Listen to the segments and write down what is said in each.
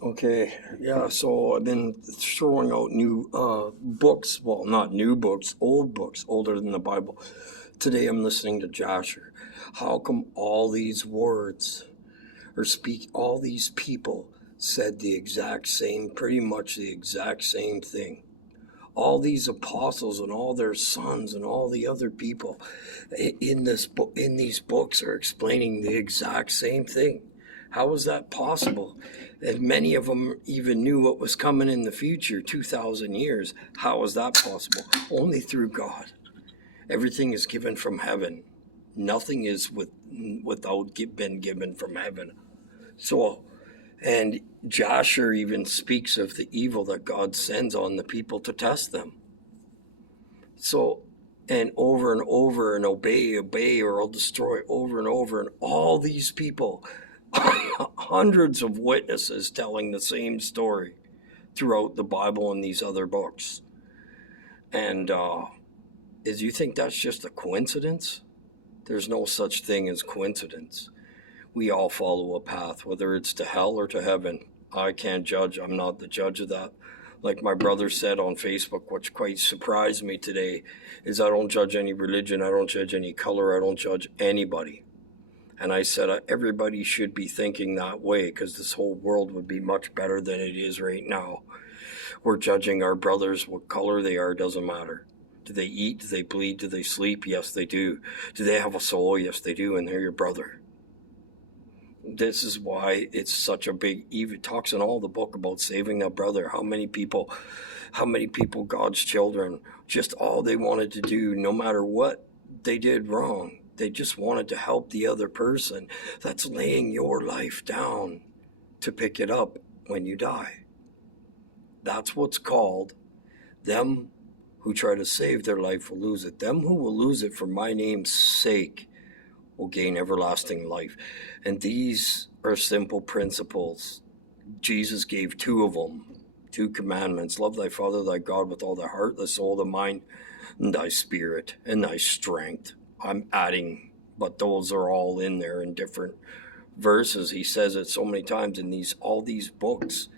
Okay, yeah, so I've been throwing out new books. Well, not new books, old books, older than the Bible. Today I'm listening to Jasher. How come all these words all these people said the exact same, pretty much the exact same thing? All these apostles and all their sons and all the other people in this book, in these books, are explaining the exact same thing. How is that possible? And many of them even knew what was coming in the future, 2,000 years. How is that possible? Only through God. Everything is given from heaven. Nothing is without been given from heaven. So, and Joshua even speaks of the evil that God sends on the people to test them. So, and over and obey, or I'll destroy, over and over. And all these people, hundreds of witnesses telling the same story throughout the Bible and these other books. And is you think that's just a coincidence? There's no such thing as coincidence. We all follow a path, whether it's to hell or to heaven. I can't judge. I'm not the judge of that. Like my brother said on Facebook, which quite surprised me today, is I don't judge any religion, I don't judge any color, I don't judge anybody. And I said everybody should be thinking that way, because this whole world would be much better than it is right now. We're judging our brothers, what color they are doesn't matter. Do they eat? Do they bleed? Do they sleep? Yes, they do. Do they have a soul? Yes, they do, and they're your brother. This is why it's such a big, even talks in all the book about saving a brother. How many people, God's children, just all they wanted to do, no matter what they did wrong, they just wanted to help the other person that's laying your life down to pick it up when you die. That's what's called, them who try to save their life will lose it. Them who will lose it for my name's sake will gain everlasting life. And these are simple principles. Jesus gave two of them, 2 commandments. Love thy Father, thy God, with all thy heart, thy soul, thy mind, and thy spirit, and thy strength. I'm adding, but those are all in there in different verses. He says it so many times in all these books.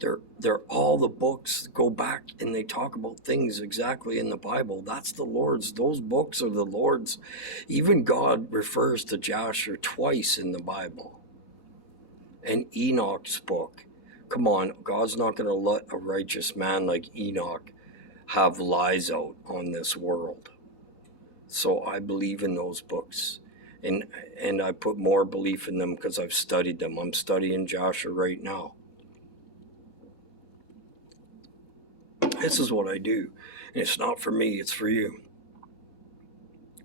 They're all the books go back and they talk about things exactly in the Bible. That's the Lord's. Those books are the Lord's. Even God refers to Joshua twice in the Bible. And Enoch's book. Come on, God's not going to let a righteous man like Enoch have lies out on this world. So I believe in those books. And I put more belief in them because I've studied them. I'm studying Joshua right now. This is what I do. And it's not for me, it's for you.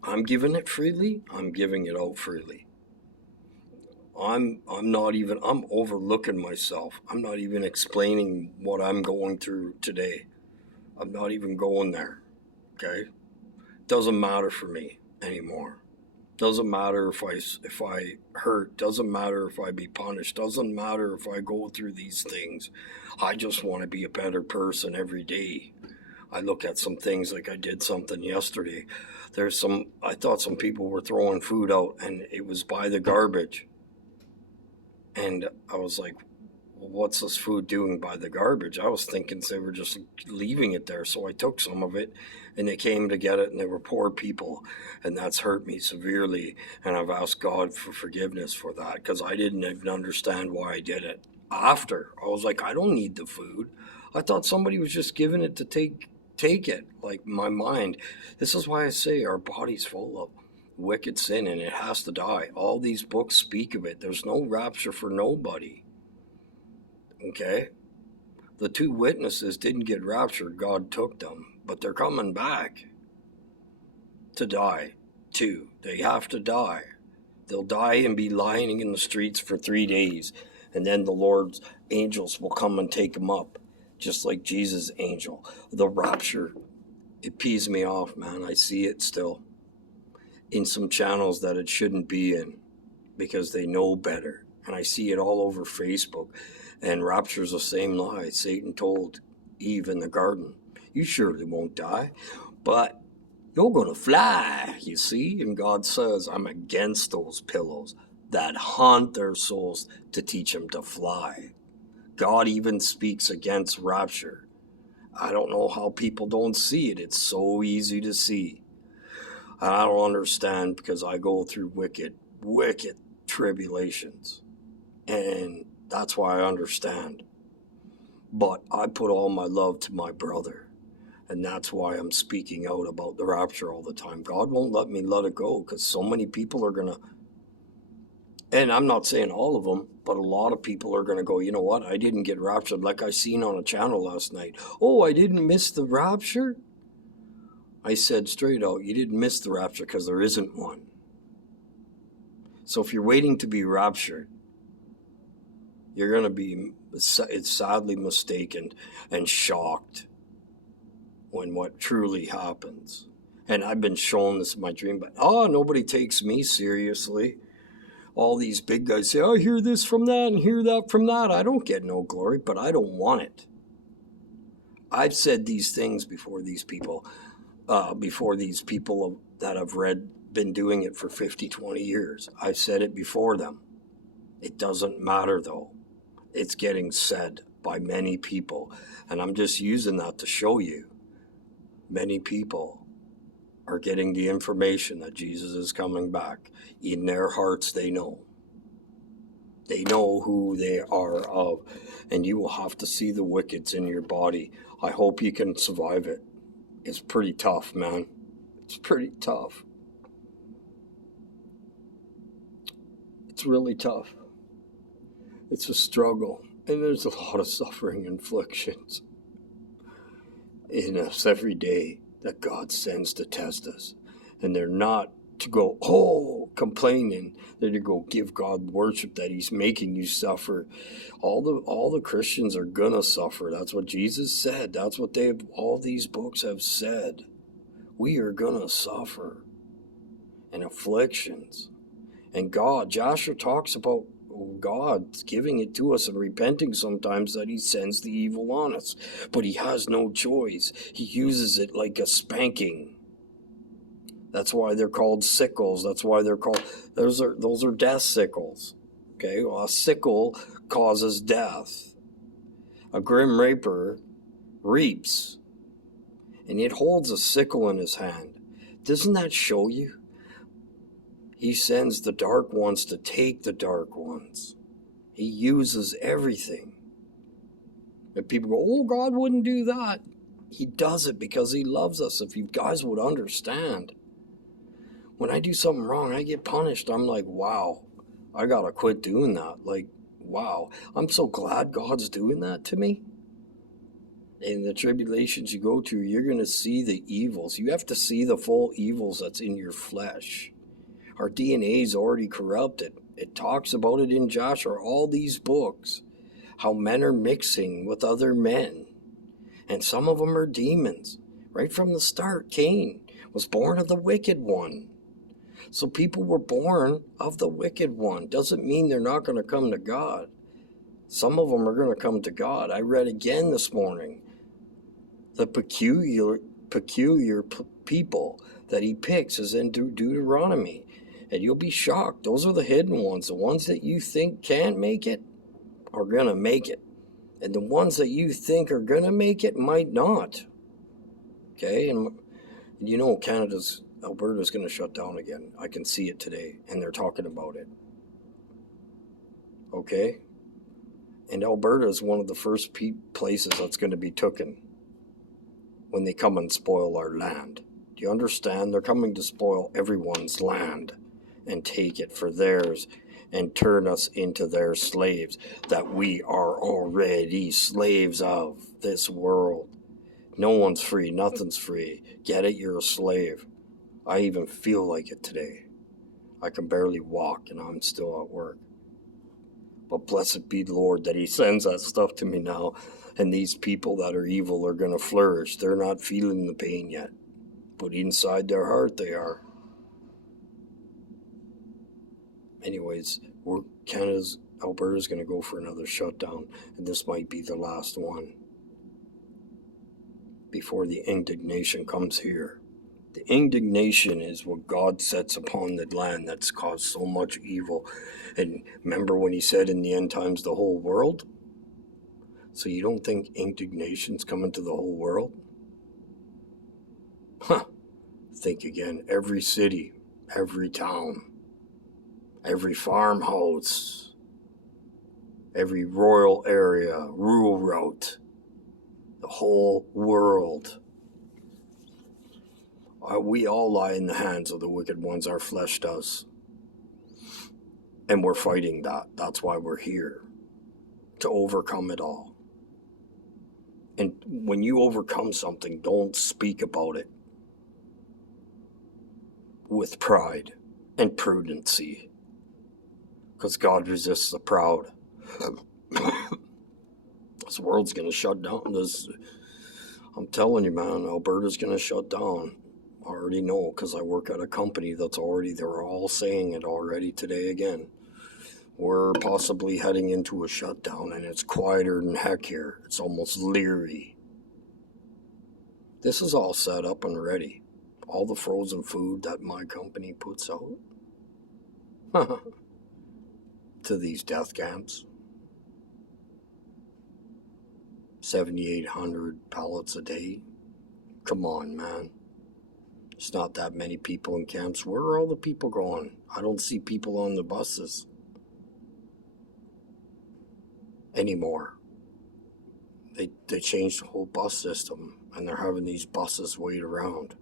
I'm giving it freely, I'm giving it out freely. I'm overlooking myself. I'm not even explaining what I'm going through today. I'm not even going there. Okay? Doesn't matter for me anymore. Doesn't matter if I hurt. Doesn't matter if I be punished. Doesn't matter if I go through these things. I just want to be a better person every day. I look at some things, like I did something yesterday. I thought some people were throwing food out and it was by the garbage. And I was like, well, what's this food doing by the garbage? I was thinking they were just leaving it there. So I took some of it and they came to get it, and they were poor people. And that's hurt me severely. And I've asked God for forgiveness for that, because I didn't even understand why I did it. After, I was like, I don't need the food. I thought somebody was just giving it to take it. Like my mind. This is why I say our body's full of wicked sin and it has to die. All these books speak of it. There's no rapture for nobody. Okay? The 2 witnesses didn't get raptured. God took them. But they're coming back to die too. They have to die. They'll die and be lying in the streets for 3 days. And then the Lord's angels will come and take them up. Just like Jesus' angel. The rapture, it pees me off, man. I see it still in some channels that it shouldn't be in, because they know better. And I see it all over Facebook. And rapture's the same lie Satan told Eve in the garden. You surely won't die, but you're going to fly, you see? And God says, I'm against those pillows that haunt their souls to teach them to fly. God even speaks against rapture. I don't know how people don't see it. It's so easy to see. I don't understand, because I go through wicked tribulations. And that's why I understand. But I put all my love to my brother. And that's why I'm speaking out about the rapture all the time. God won't let me let it go, because so many people are going to, and I'm not saying all of them, but a lot of people are going to go, you know what? I didn't get raptured, like I seen on a channel last night. Oh, I didn't miss the rapture? I said straight out, you didn't miss the rapture because there isn't one. So if you're waiting to be raptured, you're going to be sadly mistaken and shocked when what truly happens. And I've been shown this in my dream, but nobody takes me seriously. All these big guys say, I hear this from that and hear that from that. I don't get no glory, but I don't want it. I've said these things before these people that have been doing it for 50, 20 years. I've said it before them. It doesn't matter though. It's getting said by many people. And I'm just using that to show you. Many people are getting the information that Jesus is coming back. In their hearts, they know. They know who they are of. And you will have to see the wickeds in your body. I hope you can survive it. It's pretty tough, man. It's pretty tough. It's really tough. It's a struggle. And there's a lot of suffering and afflictions in us every day that God sends to test us. And they're not to go, complaining. They're to go give God worship that he's making you suffer. All the Christians are gonna suffer. That's what Jesus said. That's what all these books have said. We are gonna suffer and afflictions. And God, Joshua talks about God giving it to us and repenting sometimes that he sends the evil on us. But he has no choice. He uses it like a spanking. That's why they're called sickles. That's why they're called, those are death sickles. Okay, well, a sickle causes death. A grim reaper reaps, and it holds a sickle in his hand. Doesn't that show you? He sends the dark ones to take the dark ones. He uses everything. And people go, oh, God wouldn't do that. He does it because he loves us. If you guys would understand. When I do something wrong, I get punished. I'm like, wow, I got to quit doing that. Like, wow, I'm so glad God's doing that to me. In the tribulations you go to, you're going to see the evils. You have to see the full evils that's in your flesh. Our DNA is already corrupted. It talks about it in Joshua, all these books, how men are mixing with other men. And some of them are demons. Right from the start, Cain was born of the wicked one. So people were born of the wicked one. Doesn't mean they're not going to come to God. Some of them are going to come to God. I read again this morning the peculiar people that he picks is in Deuteronomy. And you'll be shocked. Those are the hidden ones. The ones that you think can't make it are going to make it. And the ones that you think are going to make it might not. Okay? And you know Alberta's going to shut down again. I can see it today. And they're talking about it. Okay? And Alberta is one of the first places that's going to be taken when they come and spoil our land. Do you understand? They're coming to spoil everyone's land and take it for theirs and turn us into their slaves that we are already slaves of this world. No one's free. Nothing's free. Get it? You're a slave. I even feel like it today. I can barely walk and I'm still at work. But blessed be the Lord that he sends that stuff to me now. And these people that are evil are going to flourish. They're not feeling the pain yet. But inside their heart they are. Anyways, Alberta's going to go for another shutdown. And this might be the last one. Before the indignation comes here. The indignation is what God sets upon the land that's caused so much evil. And remember when he said in the end times the whole world? So you don't think indignation's coming to the whole world? Huh. Think again. Every city, every town, every farmhouse, every rural area, rural route, the whole world. We all lie in the hands of the wicked ones, our flesh does. And we're fighting that. That's why we're here, to overcome it all. And when you overcome something, don't speak about it with pride and prudency, because God resists the proud. This world's going to shut down. I'm telling you, man, Alberta's going to shut down. I already know, because I work at a company they're all saying it already today again. We're possibly heading into a shutdown, and it's quieter than heck here. It's almost leery. This is all set up and ready. All the frozen food that my company puts out to these death camps. 7,800 pallets a day. Come on, man. It's not that many people in camps. Where are all the people going? I don't see people on the buses anymore. They changed the whole bus system, and they're having these buses wait around.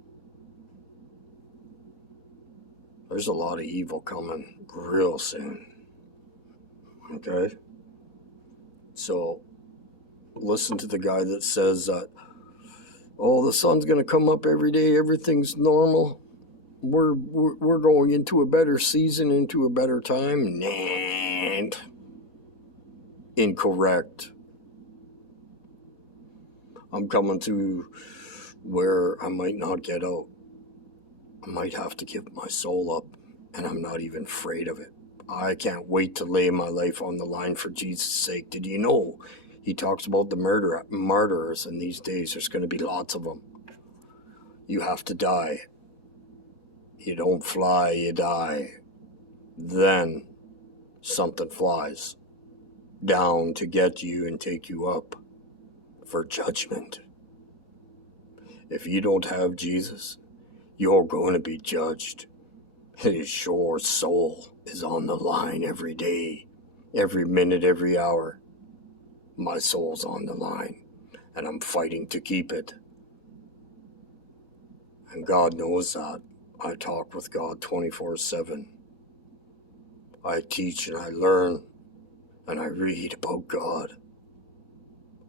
There's a lot of evil coming real soon. Okay? So, listen to the guy that says that, oh, the sun's going to come up every day, everything's normal. We're going into a better season, into a better time. Nah. Incorrect. I'm coming to where I might not get out. I might have to give my soul up, and I'm not even afraid of it. I can't wait to lay my life on the line for Jesus' sake. Did you know? He talks about the martyrs, and these days there's going to be lots of them. You have to die. You don't fly, you die. Then something flies down to get you and take you up for judgment. If you don't have Jesus, you're going to be judged. Your soul is on the line every day, every minute, every hour. My soul's on the line, and I'm fighting to keep it. And God knows that. I talk with God 24/7. I teach and I learn, and I read about God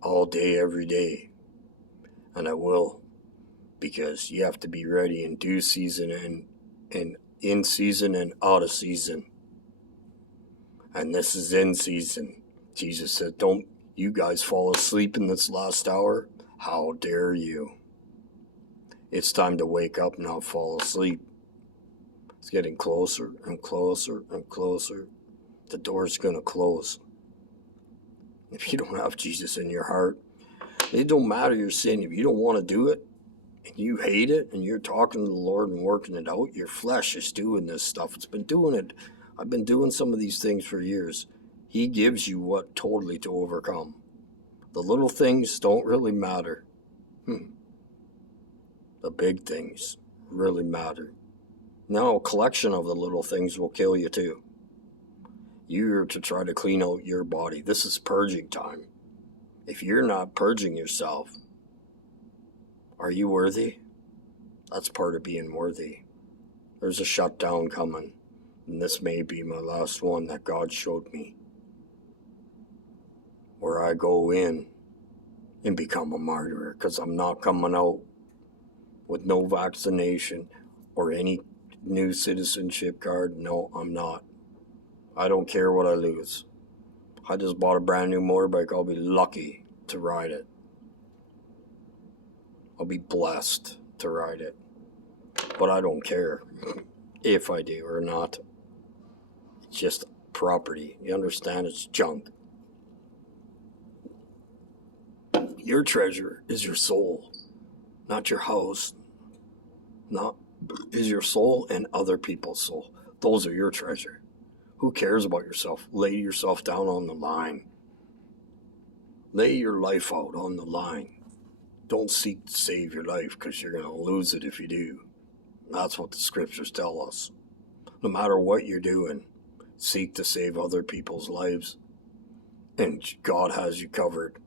all day, every day. And I will, because you have to be ready in due season and in season and out of season. And this is in season. Jesus said, don't you guys fall asleep in this last hour? How dare you? It's time to wake up, not fall asleep. It's getting closer and closer and closer. The door's going to close. If you don't have Jesus in your heart, it don't matter your sin. If you don't want to do it, and you hate it, and you're talking to the Lord and working it out, your flesh is doing this stuff. It's been doing it. I've been doing some of these things for years. He gives you what totally to overcome. The little things don't really matter. The big things really matter. Now, a collection of the little things will kill you too. You're to try to clean out your body. This is purging time. If you're not purging yourself, are you worthy? That's part of being worthy. There's a shutdown coming, and this may be my last one that God showed me, where I go in and become a martyr, because I'm not coming out with no vaccination or any new citizenship card. No, I'm not. I don't care what I lose. I just bought a brand new motorbike. I'll be lucky to ride it. I'll be blessed to ride it. But I don't care if I do or not. It's just property. You understand? It's junk. Your treasure is your soul, not your house. Not is your soul and other people's soul. Those are your treasure. Who cares about yourself? Lay yourself down on the line. Lay your life out on the line. Don't seek to save your life, because you're going to lose it if you do. That's what the scriptures tell us. No matter what you're doing, seek to save other people's lives, and God has you covered.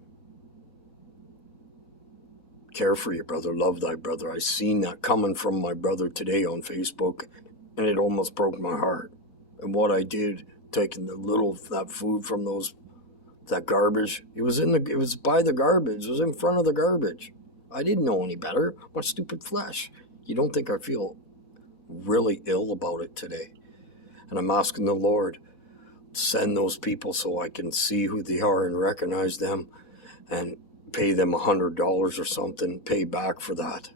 Care for your brother, love thy brother. I seen that coming from my brother today on Facebook, and it almost broke my heart. And what I did, taking that food from that garbage, it was by the garbage. It was in front of the garbage. I didn't know any better. My stupid flesh. You don't think I feel really ill about it today? And I'm asking the Lord, send those people so I can see who they are and recognize them, and pay them $100 or something, pay back for that,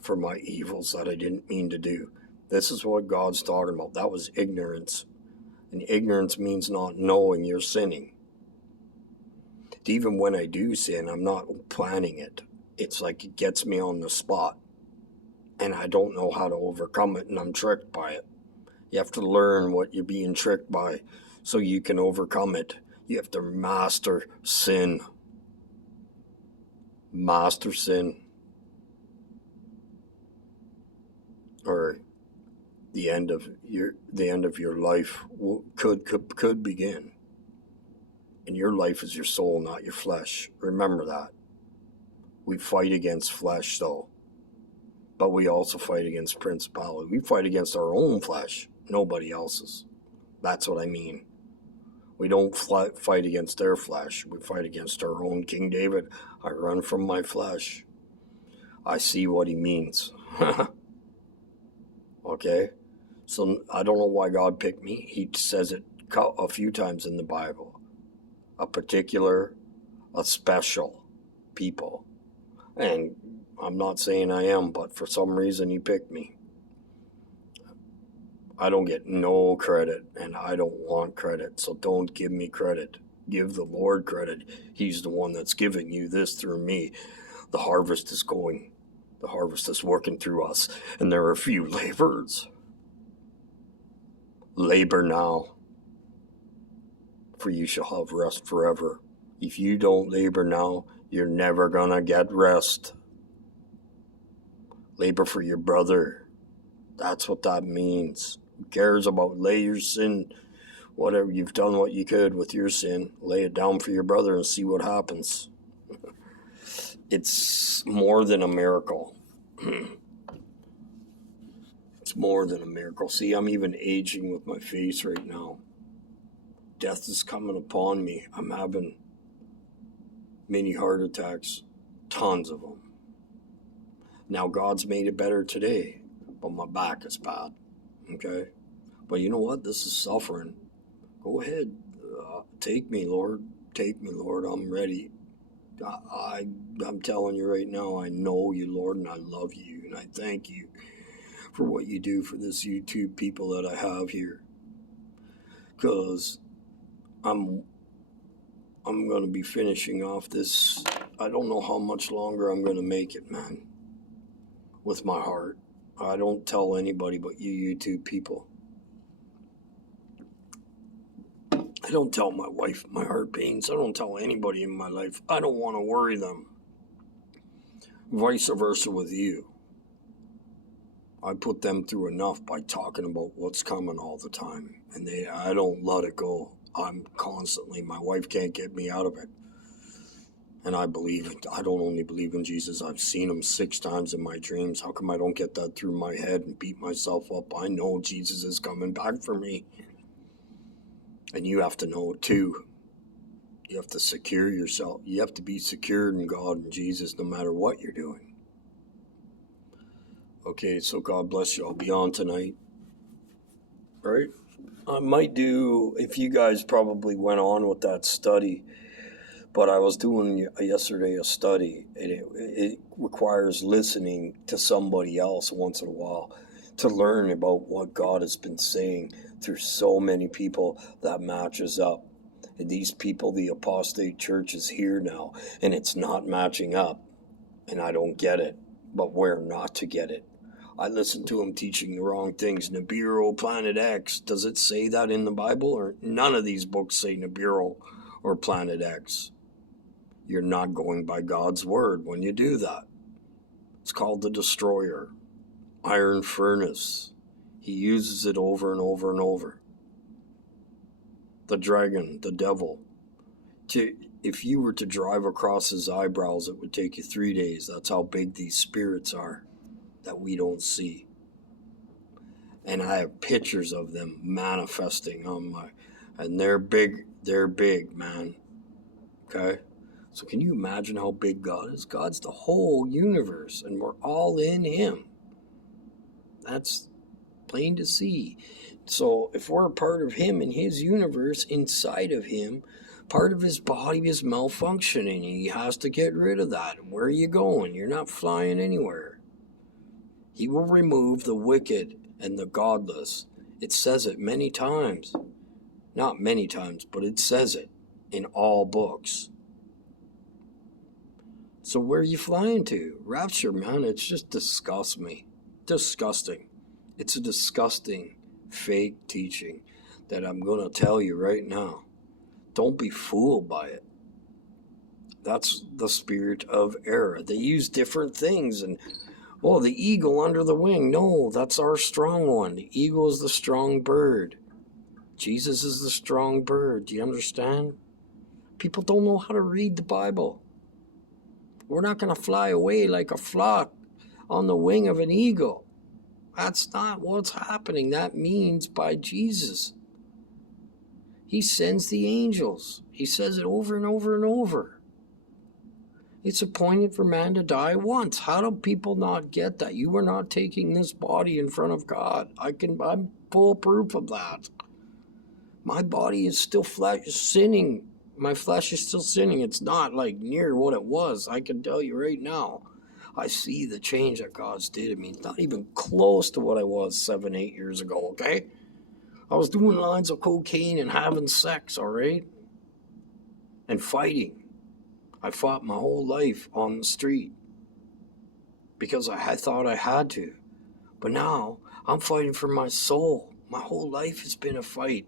for my evils that I didn't mean to do. This is what God's talking about. That was ignorance. And ignorance means not knowing you're sinning. Even when I do sin, I'm not planning it. It's like it gets me on the spot, and I don't know how to overcome it, and I'm tricked by it. You have to learn what you're being tricked by so you can overcome it. You have to master sin. Master sin, or the end of your life could begin. And your life is your soul, not your flesh. Remember that. We fight against flesh, though, but we also fight against principality. We fight against our own flesh, nobody else's. That's what I mean. We don't fight against their flesh. We fight against our own. King David, I run from my flesh. I see what he means. Okay? So I don't know why God picked me. He says it a few times in the Bible. A special people. And I'm not saying I am, but for some reason he picked me. I don't get no credit, and I don't want credit, so don't give me credit. Give the Lord credit. He's the one that's giving you this through me. The harvest is going. The harvest is working through us, and there are few laborers. Labor now, for you shall have rest forever. If you don't labor now, you're never gonna get rest. Labor for your brother. That's what that means. Who cares about lay your sin? Whatever, you've done what you could with your sin. Lay it down for your brother and see what happens. It's more than a miracle. It's more than a miracle. See, I'm even aging with my face right now. Death is coming upon me. I'm having many heart attacks. Tons of them. Now, God's made it better today, but my back is bad. Okay? But you know what? This is suffering. Go ahead. Take me, Lord. Take me, Lord. I'm ready. I'm telling you right now, I know you, Lord, and I love you, and I thank you for what you do for this YouTube people that I have here. Because I'm going to be finishing off this. I don't know how much longer I'm going to make it, man, with my heart. I don't tell anybody but you YouTube people. I don't tell my wife my heart pains. I don't tell anybody in my life. I don't want to worry them. Vice versa with you. I put them through enough by talking about what's coming all the time. And I don't let it go. I'm constantly, my wife can't get me out of it. And I believe it. I don't only believe in Jesus. I've seen him 6 times in my dreams. How come I don't get that through my head and beat myself up? I know Jesus is coming back for me. And you have to know it too. You have to secure yourself. You have to be secured in God and Jesus no matter what you're doing. Okay, so God bless you. I'll be on tonight. All right? I might do, if you guys probably went on with that study, but I was doing yesterday a study, and it requires listening to somebody else once in a while to learn about what God has been saying through so many people that matches up. And these people, the apostate church is here now, and it's not matching up. And I don't get it, but where not to get it. I listen to them teaching the wrong things. Nibiru, Planet X, does it say that in the Bible? Or none of these books say Nibiru or Planet X. You're not going by God's word when you do that. It's called the destroyer, iron furnace. He uses it over and over and over. The dragon, the devil. If you were to drive across his eyebrows, it would take you 3 days. That's how big these spirits are that we don't see. And I have pictures of them manifesting and they're big, man. Okay? So can you imagine how big God is? God's the whole universe, and we're all in him. That's plain to see. So if we're a part of him and his universe, inside of him, part of his body is malfunctioning. He has to get rid of that. Where are you going? You're not flying anywhere. He will remove the wicked and the godless. It says it many times. Not many times, but it says it in all books. So where are you flying to? Rapture, man, it just disgusts me. Disgusting. It's a disgusting, fake teaching that I'm going to tell you right now. Don't be fooled by it. That's the spirit of error. They use different things and, the eagle under the wing. No, that's our strong one. The eagle is the strong bird. Jesus is the strong bird. Do you understand? People don't know how to read the Bible. We're not going to fly away like a flock on the wing of an eagle. That's not what's happening. That means by Jesus. He sends the angels. He says it over and over and over. It's appointed for man to die once. How do people not get that? You are not taking this body in front of God. I'm full proof of that. My body is still sinning. My flesh is still sinning. It's not like near what it was. I can tell you right now. I see the change that God's did in me. It's not even close to what I was 7-8 years ago, okay? I was doing lines of cocaine and having sex, all right? And fighting. I fought my whole life on the street because I thought I had to. But now I'm fighting for my soul. My whole life has been a fight.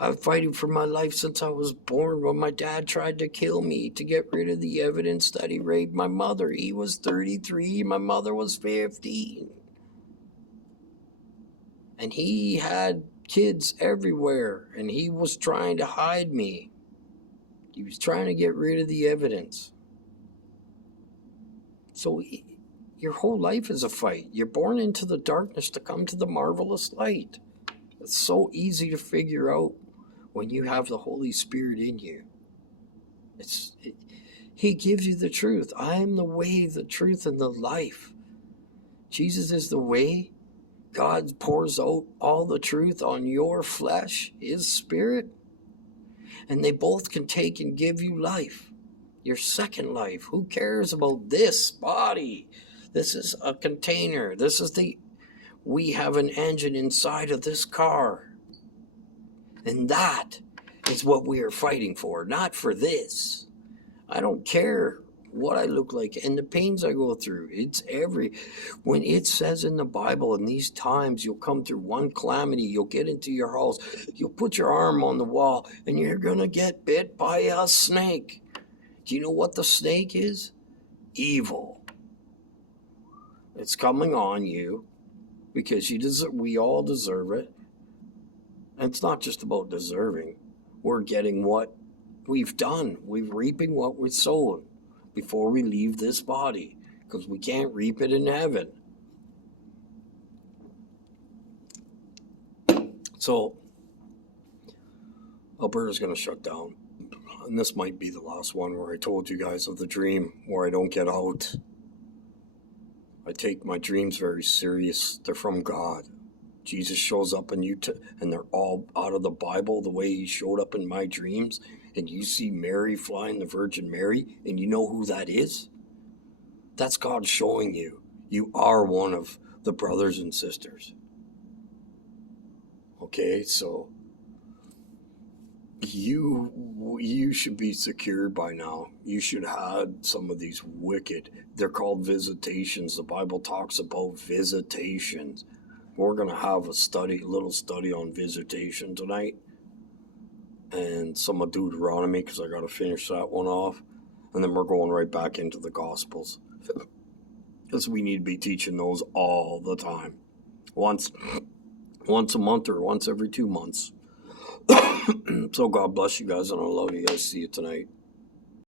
I'm fighting for my life since I was born, when my dad tried to kill me to get rid of the evidence that he raped my mother. He was 33, my mother was 15. And he had kids everywhere, and he was trying to hide me. He was trying to get rid of the evidence. So your whole life is a fight. You're born into the darkness to come to the marvelous light. It's so easy to figure out when you have the Holy Spirit in you. He gives you the truth. I am the way, the truth, and the life. Jesus is the way. God pours out all the truth on your flesh, his spirit. And they both can take and give you life. Your second life. Who cares about this body? This is a container. We have an engine inside of this car. And that is what we are fighting for, not for this. I don't care what I look like and the pains I go through. When it says in the Bible, in these times, you'll come through one calamity, you'll get into your house, you'll put your arm on the wall, and you're going to get bit by a snake. Do you know what the snake is? Evil. It's coming on you because we all deserve it. And it's not just about deserving. We're getting what we've done. We're reaping what we've sown before we leave this body, because we can't reap it in heaven. So Alberta's going to shut down. And this might be the last one where I told you guys of the dream where I don't get out. I take my dreams very serious. They're from God. Jesus shows up in you, and they're all out of the Bible, the way he showed up in my dreams. And you see Mary flying, the Virgin Mary, and you know who that is? That's God showing you. You are one of the brothers and sisters. Okay, so you should be secured by now. You should have some of these wicked, they're called visitations. The Bible talks about visitations. We're going to have a little study on visitation tonight. And some of Deuteronomy, because I got to finish that one off. And then we're going right back into the Gospels. Because we need to be teaching those all the time. Once a month or once every 2 months. So God bless you guys, and I love you guys. See you tonight.